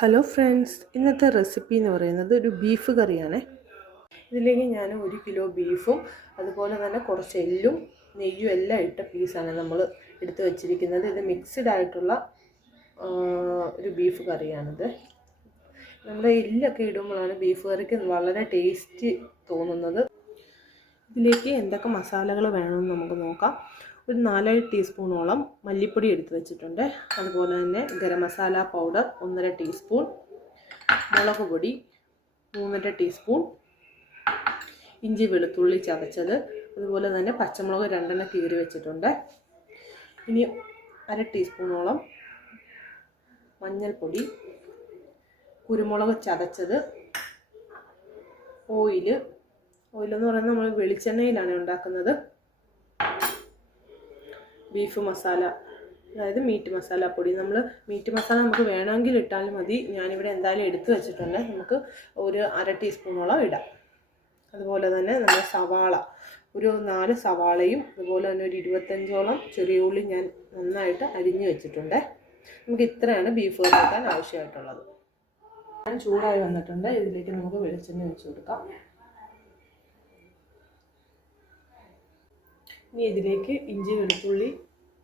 Hello friends, ഇന്നത്തെ recipe എന്ന് പറയുന്നത് ഒരു ബീഫ് കറിയാണ്. ഇതിലേക്ക് ഞാൻ 1 കിലോ ബീഫും അതുപോലെ തന്നെ കുറച്ച് എല്ലും നെയ്യും എല്ലാം ഇട്ട പീസാണ് നമ്മൾ എടുത്ത് വെച്ചിരിക്കുന്നത്. ഇത് മിക്സ്ഡ് ആയിട്ടുള്ള ഒരു ബീഫ് കറിയാണിത്. നമ്മൾ എല്ലൊക്കെ ഇടുമ്പോഴാണ് ബീഫ് കറിക്ക് വളരെ ടേസ്റ്റ് തോന്നുന്നത്. ഇതിലേക്ക് എന്തൊക്കെ മസാലകൾ വേണമെന്ന് നമുക്ക് നോക്കാം. ഒരു 4 ടീസ്പൂണോളം മല്ലിപ്പൊടി എടുത്ത് വെച്ചിട്ടുണ്ട്. അതുപോലെ തന്നെ ഗരം മസാല പൗഡർ 1.5 ടീസ്പൂൺ, മുളക് പൊടി 3.5 ടീസ്പൂൺ, ഇഞ്ചി വെളുത്തുള്ളി ചതച്ചത്, അതുപോലെ തന്നെ പച്ചമുളക് 2 കീറി വെച്ചിട്ടുണ്ട്. ഇനി 1/2 ടീസ്പൂണോളം മഞ്ഞൾപ്പൊടി, കുരുമുളക് ചതച്ചത്, ഓയിലെന്ന് പറയുന്നത് നമ്മൾ വെളിച്ചെണ്ണയിലാണ് ഉണ്ടാക്കുന്നത്. ബീഫ് മസാല, അതായത് മീറ്റ് മസാല പൊടി. മീറ്റ് മസാല നമുക്ക് വേണമെങ്കിൽ ഇട്ടാലും മതി. ഞാനിവിടെ എന്തായാലും എടുത്തു വെച്ചിട്ടുണ്ട്. നമുക്ക് ഒരു 1/2 ടീസ്പൂണോളം ഇടാം. അതുപോലെ തന്നെ നമ്മൾ സവാള, ഒരു 4 സവാളയും അതുപോലെ തന്നെ ഒരു 25ഓളം ചെറിയ ഉള്ളി ഞാൻ നന്നായിട്ട് അരിഞ്ഞു വെച്ചിട്ടുണ്ട്. നമുക്ക് ഇത്രയാണ് ബീഫ് കറി വെക്കാൻ ആവശ്യമായിട്ടുള്ളത്. ഞാൻ ചൂടായി വന്നിട്ടുണ്ട്. ഇതിലേക്ക് നമുക്ക് വെളിച്ചെണ്ണ ഒഴിച്ച് കൊടുക്കാം. ഇനി ഇതിലേക്ക് ഇഞ്ചി വെളുത്തുള്ളി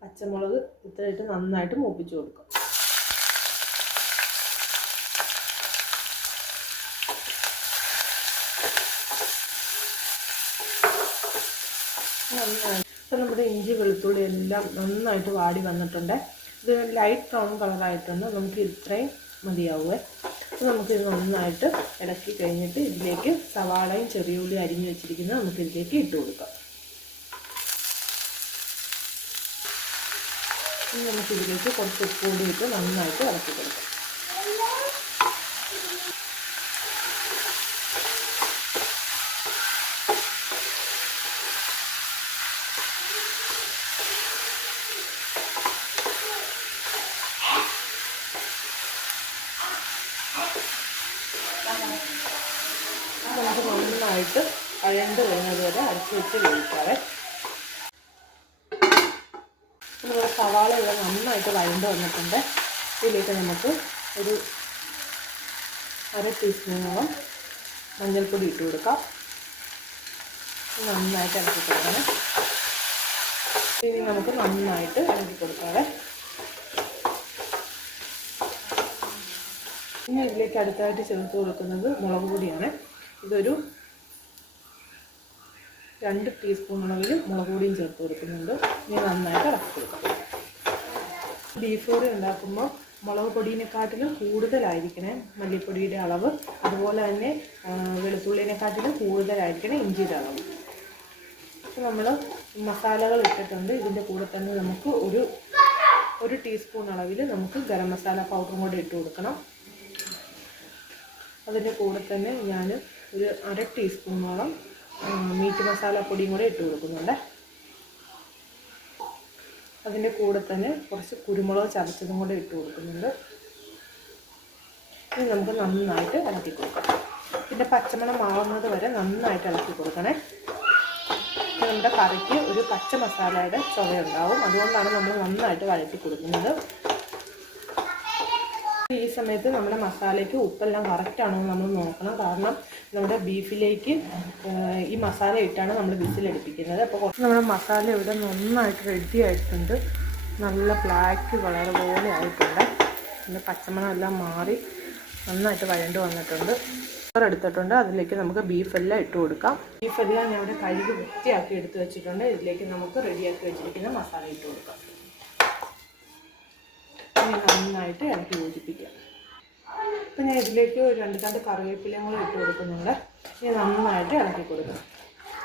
പച്ചമുളക് ഇത്രയിട്ട് നന്നായിട്ട് മൂപ്പിച്ച് കൊടുക്കാം. ഇപ്പം നമ്മുടെ ഇഞ്ചി വെളുത്തുള്ളി എല്ലാം നന്നായിട്ട് വാടി വന്നിട്ടുണ്ട്. ഇത് ലൈറ്റ് ബ്രൗൺ കളറായിട്ടുണ്ട്. നമുക്ക് ഇത്രയും മതിയാവുക. അപ്പോൾ നമുക്കിത് നന്നായിട്ട് ഇളക്കി കഴിഞ്ഞിട്ട് ഇതിലേക്ക് സവാളയും ചെറിയ ഉള്ളി അരിഞ്ഞു വെച്ചിരിക്കുന്നത് നമുക്ക് ഇതിലേക്ക് ഇട്ട് കൊടുക്കാം. ഇനി നമുക്കിതിലേക്ക് കുറച്ച് ഉപ്പ് കൂടി ഇട്ട് നന്നായിട്ട് ഇളക്കി കൊടുക്കാം. നമുക്ക് നന്നായിട്ട് അഴണ്ട് വരുന്നത് വരെ അരച്ച് വെച്ച് വേവിക്കാവേ. നമ്മുടെ സവാള ഇവിടെ നന്നായിട്ട് വഴണ്ട് വന്നിട്ടുണ്ട്. ഇതിലേക്ക് നമുക്ക് ഒരു 1/2 ടീസ്പൂണോളം മഞ്ഞൾപ്പൊടി ഇട്ട് കൊടുക്കാം. നന്നായിട്ട് ഇളക്കി കൊടുക്കണം. ഇനി നമുക്ക് നന്നായിട്ട് ഇളക്കി കൊടുക്കാവേ. ഇനി ഇതിലേക്ക് അടുത്തായിട്ട് ചേർത്ത് കൊടുക്കുന്നത് മുളക് പൊടിയാണ്. ഇതൊരു 2 ടീസ്പൂൺ അളവിൽ മുളക് പൊടിയും ചേർത്ത് കൊടുക്കുന്നുണ്ട്. ഇനി നന്നായിട്ട് ഇളക്കി കൊടുക്കാം. ബീഫ് കറി ഉണ്ടാക്കുമ്പോൾ മുളക് പൊടിയെക്കാട്ടിലും കൂടുതലായിരിക്കണം മല്ലിപ്പൊടിയുടെ അളവ്. അതുപോലെ തന്നെ വെളുത്തുള്ളിനെക്കാട്ടിലും കൂടുതലായിരിക്കണം ഇഞ്ചിയുടെ അളവ്. അപ്പോൾ നമ്മൾ മസാലകൾ ഇട്ടിട്ടുണ്ട്. ഇതിൻ്റെ കൂടെ തന്നെ നമുക്ക് ഒരു ടീസ്പൂൺ അളവിൽ നമുക്ക് ഗരം മസാല പൗഡറും കൂടെ ഇട്ട് കൊടുക്കണം. അതിൻ്റെ കൂടെ തന്നെ ഞാൻ ഒരു 1/2 ടീസ്പൂണോളം മീറ്റ് മസാല പൊടിയും കൂടെ ഇട്ട് കൊടുക്കുന്നുണ്ട്. അതിൻ്റെ കൂടെ തന്നെ കുറച്ച് കുരുമുളക് ചതച്ചതും കൂടെ ഇട്ട് കൊടുക്കുന്നുണ്ട്. ഇനി നമുക്ക് നന്നായിട്ട് ഇളക്കി കൊടുക്കാം. പിന്നെ പച്ചമണം മാറുന്നത് വരെ നന്നായിട്ട് ഇളക്കി കൊടുക്കണേ. നമ്മുടെ കറിക്ക് ഒരു പച്ച മസാലയുടെ ചുവയുണ്ടാവും. അതുകൊണ്ടാണ് നമ്മൾ നന്നായിട്ട് വഴറ്റി കൊടുക്കുന്നത്. ഈ സമയത്ത് നമ്മുടെ മസാലയ്ക്ക് ഉപ്പെല്ലാം കറക്റ്റാണോ എന്ന് നമ്മൾ നോക്കണം. കാരണം നമ്മുടെ ബീഫിലേക്ക് ഈ മസാല ഇട്ടാണ് നമ്മൾ വിസിലടുപ്പിക്കുന്നത്. അപ്പോൾ കുറച്ച് നമ്മുടെ മസാല ഇവിടെ നന്നായിട്ട് റെഡി ആയിട്ടുണ്ട്. നല്ല ബ്ലാക്ക് കളർ പോലെ ആയിട്ടുണ്ട്. പിന്നെ പച്ചമണം എല്ലാം മാറി നന്നായിട്ട് വഴണ്ട് വന്നിട്ടുണ്ട്. എടുത്തിട്ടുണ്ട്. അതിലേക്ക് നമുക്ക് ബീഫെല്ലാം ഇട്ട് കൊടുക്കാം. ബീഫെല്ലാം ഞാൻ ഇവിടെ കഴുകി വൃത്തിയാക്കി എടുത്ത് വെച്ചിട്ടുണ്ട്. ഇതിലേക്ക് നമുക്ക് റെഡിയാക്കി വെച്ചിരിക്കുന്ന മസാല ഇട്ട് കൊടുക്കാം. നന്നായിട്ട് ഇളക്കി യോജിപ്പിക്കാം. അപ്പം ഞാൻ ഇതിലേക്ക് ഒരു 2 കറിവേപ്പിലയും കൂടെ ഇട്ട് കൊടുക്കുന്നുണ്ട്. ഇനി നന്നായിട്ട് ഇളക്കി കൊടുക്കാം.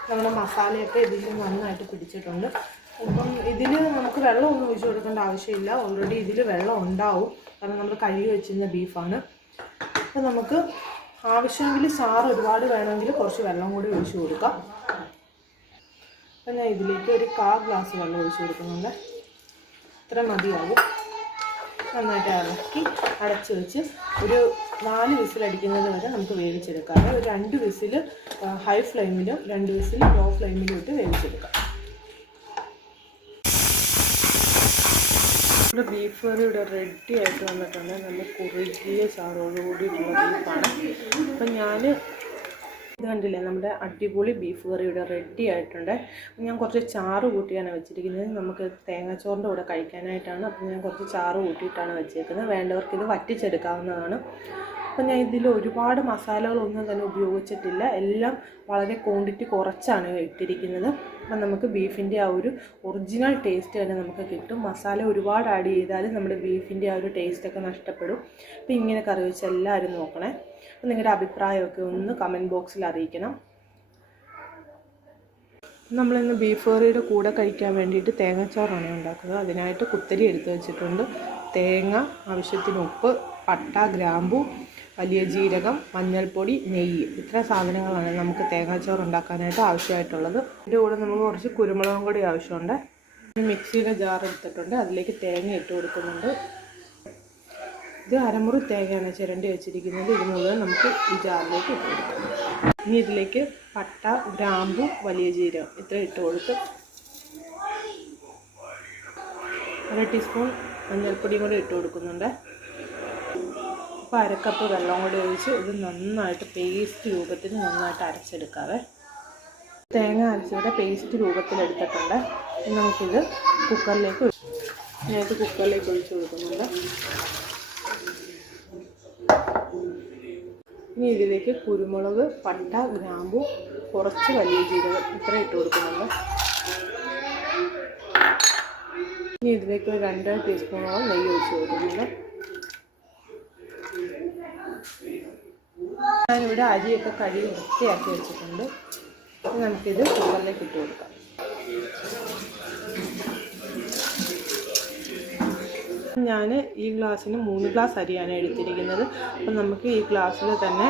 നമ്മുടെ മസാലയൊക്കെ ഇതിൽ നന്നായിട്ട് പിടിച്ചിട്ടുണ്ട്. അപ്പം ഇതിൽ നമുക്ക് വെള്ളമൊന്നും ഒഴിച്ച് കൊടുക്കേണ്ട ആവശ്യമില്ല. ഓൾറെഡി ഇതിൽ വെള്ളം ഉണ്ടാവും. കാരണം നമ്മൾ കഴുകി വെച്ചിരുന്ന ബീഫാണ്. അപ്പം നമുക്ക് ആവശ്യമെങ്കിൽ ചാറ് ഒരുപാട് വേണമെങ്കിൽ കുറച്ച് വെള്ളം കൂടി ഒഴിച്ച് കൊടുക്കാം. അപ്പം ഞാൻ ഇതിലേക്ക് ഒരു 1/4 ഗ്ലാസ് വെള്ളം ഒഴിച്ച് കൊടുക്കുന്നുണ്ട്. ഇത്ര മതിയാവും. നന്നായിട്ട് ഇളക്കി അടച്ച് വെച്ച് ഒരു 4 വിസിലടിക്കുന്നത് വരെ നമുക്ക് വേവിച്ചെടുക്കാം. ഒരു 2 വിസിൽ ഹൈ ഫ്ലെയിമിലും 2 വിസിൽ ലോ ഫ്ലെയിമിലും ഇട്ട് വേവിച്ചെടുക്കാം. ഇവിടെ ബീഫ് കറി ഇവിടെ റെഡി ആയിട്ട് വന്നിട്ടുണ്ട്. നല്ല കുറുകിയ ചാറോട് കൂടിയിട്ടുള്ള ബീഫാണ്. അപ്പം ഞാൻ ഇത് കണ്ടില്ലേ, നമ്മുടെ അടിപൊളി ബീഫ് കറി ഇവിടെ റെഡി ആയിട്ടുണ്ട്. ഞാൻ കുറച്ച് ചാറ് കൂട്ടിയാണ് വെച്ചിരിക്കുന്നത്. നമുക്ക് തേങ്ങാച്ചോറിൻ്റെ കൂടെ കഴിക്കാനായിട്ടാണ്. അപ്പം ഞാൻ കുറച്ച് ചാറ് കൂട്ടിയിട്ടാണ് വെച്ചേക്കുന്നത്. വേണ്ടവർക്ക് ഇത് വറ്റിച്ചെടുക്കാവുന്നതാണ്. അപ്പം ഞാൻ ഇതിൽ ഒരുപാട് മസാലകളൊന്നും തന്നെ ഉപയോഗിച്ചിട്ടില്ല. എല്ലാം വളരെ ക്വാണ്ടിറ്റി കുറച്ചാണ് ഇട്ടിരിക്കുന്നത്. അപ്പം നമുക്ക് ബീഫിൻ്റെ ആ ഒരു ഒറിജിനൽ ടേസ്റ്റ് തന്നെ നമുക്ക് കിട്ടും. മസാല ഒരുപാട് ആഡ് ചെയ്താൽ നമ്മുടെ ബീഫിൻ്റെ ആ ഒരു ടേസ്റ്റൊക്കെ നഷ്ടപ്പെടും. അപ്പം ഇങ്ങനെ കറി വെച്ച് എല്ലാവരും നോക്കണേ. അപ്പം നിങ്ങളുടെ അഭിപ്രായമൊക്കെ ഒന്ന് കമൻറ്റ് ബോക്സിൽ അറിയിക്കണം. നമ്മളിന്ന് ബീഫ് കറിയുടെ കൂടെ കഴിക്കാൻ വേണ്ടിയിട്ട് തേങ്ങാച്ചോറാണ് ഉണ്ടാക്കുന്നത്. അതിനായിട്ട് കുത്തരി എടുത്ത് വെച്ചിട്ടുണ്ട്. തേങ്ങ, ആവശ്യത്തിന് ഉപ്പ്, പട്ട, ഗ്രാമ്പു, വലിയ ജീരകം, മഞ്ഞൾപ്പൊടി, നെയ്യ്, ഇത്ര സാധനങ്ങളാണ് നമുക്ക് തേങ്ങാച്ചോറ് ഉണ്ടാക്കാനായിട്ട് ആവശ്യമായിട്ടുള്ളത്. ഇതിൻ്റെ കൂടെ നമുക്ക് കുറച്ച് കുരുമുളകും കൂടി ആവശ്യമുണ്ട്. മിക്സിയുടെ ജാർ എടുത്തിട്ടുണ്ട്. അതിലേക്ക് തേങ്ങ ഇട്ട് കൊടുക്കുന്നുണ്ട്. ഇത് അരമുറി തേങ്ങയാണ് ചിരണ്ടി വെച്ചിരിക്കുന്നത്. ഇത് മുഴുവൻ നമുക്ക് ഈ ജാറിലേക്ക് ഇട്ട് കൊടുക്കാം. ഇനി ഇതിലേക്ക് പട്ട, ഗ്രാമ്പു, വലിയ ജീരകം ഇത്ര ഇട്ട് കൊടുത്ത് 1 ടീസ്പൂൺ മഞ്ഞൾപ്പൊടിയും കൂടി ഇട്ട് കൊടുക്കുന്നുണ്ട്. അപ്പോൾ 1 കപ്പ് വെള്ളം കൂടി ഒഴിച്ച് ഇത് നന്നായിട്ട് പേസ്റ്റ് രൂപത്തിൽ നന്നായിട്ട് അരച്ചെടുക്കാവേ. തേങ്ങ അരച്ചിവിടെ പേസ്റ്റ് രൂപത്തിലെടുത്തിട്ടുണ്ട്. നമുക്കിത് കുക്കറിലേക്ക് ഒഴിച്ച് കൊടുക്കുന്നുണ്ട്. ഇനി ഇതിലേക്ക് കുരുമുളക്, പട്ട, ഗ്രാമ്പു, കുറച്ച് വലിയ ജീരകം ഇത്ര ഇട്ട് കൊടുക്കുന്നുണ്ട്. ഇനി ഇതിലേക്ക് 2 ടീസ്പൂണോളം നെയ്യ് ഒഴിച്ച് കൊടുക്കുന്നുണ്ട്. ഞാനിവിടെ അരിയൊക്കെ കഴുകി വൃത്തിയാക്കി വെച്ചിട്ടുണ്ട്. നമുക്കിത് കുക്കറിലേക്ക് ഇട്ട് കൊടുക്കാം. ഞാൻ ഈ ഗ്ലാസ്സിന് 3 ഗ്ലാസ് അരിയാണ് എടുത്തിരിക്കുന്നത്. അപ്പം നമുക്ക് ഈ ഗ്ലാസ്സിൽ തന്നെ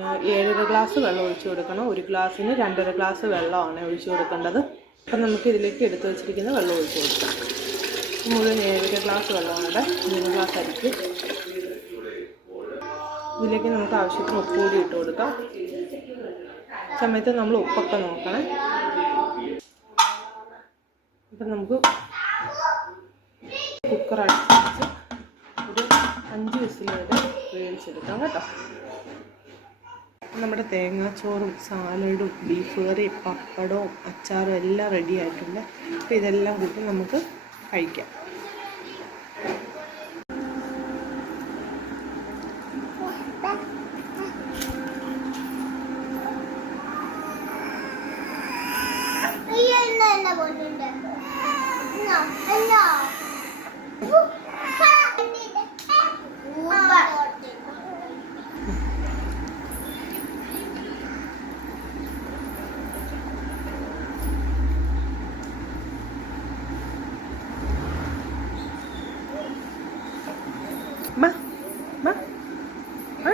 7.5 ഗ്ലാസ് വെള്ളം ഒഴിച്ചു കൊടുക്കണം. 1 ഗ്ലാസ്സിന് 2.5 ഗ്ലാസ് വെള്ളമാണ് ഒഴിച്ചു കൊടുക്കേണ്ടത്. അപ്പം നമുക്ക് ഇതിലേക്ക് എടുത്ത് വെച്ചിരിക്കുന്ന വെള്ളം ഒഴിച്ചു കൊടുക്കാം. മുഴുവൻ 7.5 ഗ്ലാസ് വെള്ളമാണ് 3 ഗ്ലാസ് അരിക്ക്. ഇതിലേക്ക് നമുക്ക് ആവശ്യത്തിന് ഉപ്പ് കൂടി ഇട്ട് കൊടുക്കാം. സമയത്ത് നമ്മൾ ഉപ്പൊക്കെ നോക്കണേ. അപ്പം നമുക്ക് കുക്കർ അടച്ച് ഒരു 5 വിസിൽ വരെ വേവിച്ചെടുക്കാം കേട്ടോ. നമ്മുടെ തേങ്ങാച്ചോറും സാലഡും ബീഫ് കറിയും പപ്പടവും അച്ചാറും എല്ലാം റെഡി ആയിട്ടുണ്ട്. അപ്പോൾ ഇതെല്ലാം കൂട്ടി നമുക്ക് കഴിക്കാം. Ma, ma, ma.